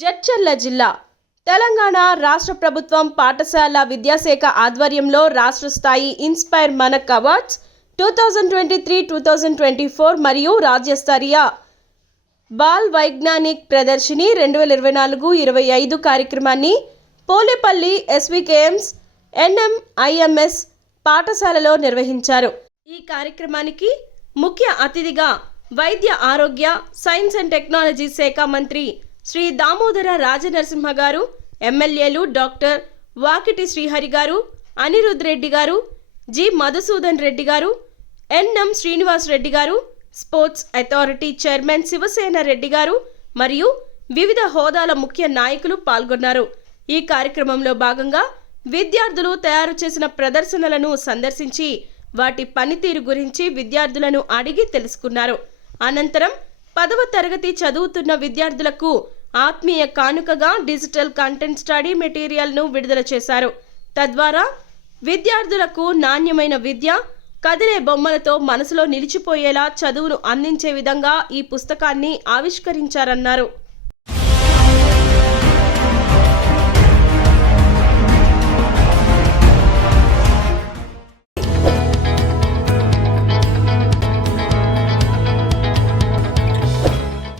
జడ్చర్ల జిల్లా. తెలంగాణ రాష్ట్ర ప్రభుత్వం పాఠశాల విద్యాశాఖ ఆధ్వర్యంలో రాష్ట్ర స్థాయి inspire Manak awards two thousand twenty three two thousand twenty four మరియు రాజ్యస్తరీయ బాల్ వైజ్ఞానిక్ ప్రదర్శిని రెండు వేల ఇరవై నాలుగు ఇరవై ఐదు కార్యక్రమాన్ని పోలేపల్లి ఎస్వికేఎంస్ ఎన్ఎంఐఎంఎస్ పాఠశాలలో నిర్వహించారు. ఈ కార్యక్రమానికి ముఖ్య అతిథిగా వైద్య ఆరోగ్య సైన్స్ అండ్ టెక్నాలజీ శాఖ మంత్రి శ్రీ దామోదర రాజనరసింహ గారు ఎమ్మెల్యేలు డాక్టర్ వాకిటి శ్రీహరి గారు అనిరుద్ రెడ్డి గారు జి మధుసూదన్ రెడ్డి గారు ఎన్ఎం శ్రీనివాస్ రెడ్డి గారు sports authority chairman Shivasena Reddy గారు మరియు వివిధ హోదాల ముఖ్య నాయకులు పాల్గొన్నారు. ఈ కార్యక్రమంలో భాగంగా విద్యార్థులు తయారు చేసిన ప్రదర్శనలను సందర్శించి వాటి పనితీరు గురించి విద్యార్థులను అడిగి తెలుసుకున్నారు. అనంతరం పదవ తరగతి చదువుతున్న విద్యార్థులకు ఆత్మీయ కానుకగా డిజిటల్ కంటెంట్ స్టడీ మెటీరియల్ను విడుదల చేశారు. తద్వారా విద్యార్థులకు నాణ్యమైన విద్య కదిలే బొమ్మలతో మనసులో నిలిచిపోయేలా చదువును అందించే విధంగా ఈ పుస్తకాన్ని ఆవిష్కరించారన్నారు.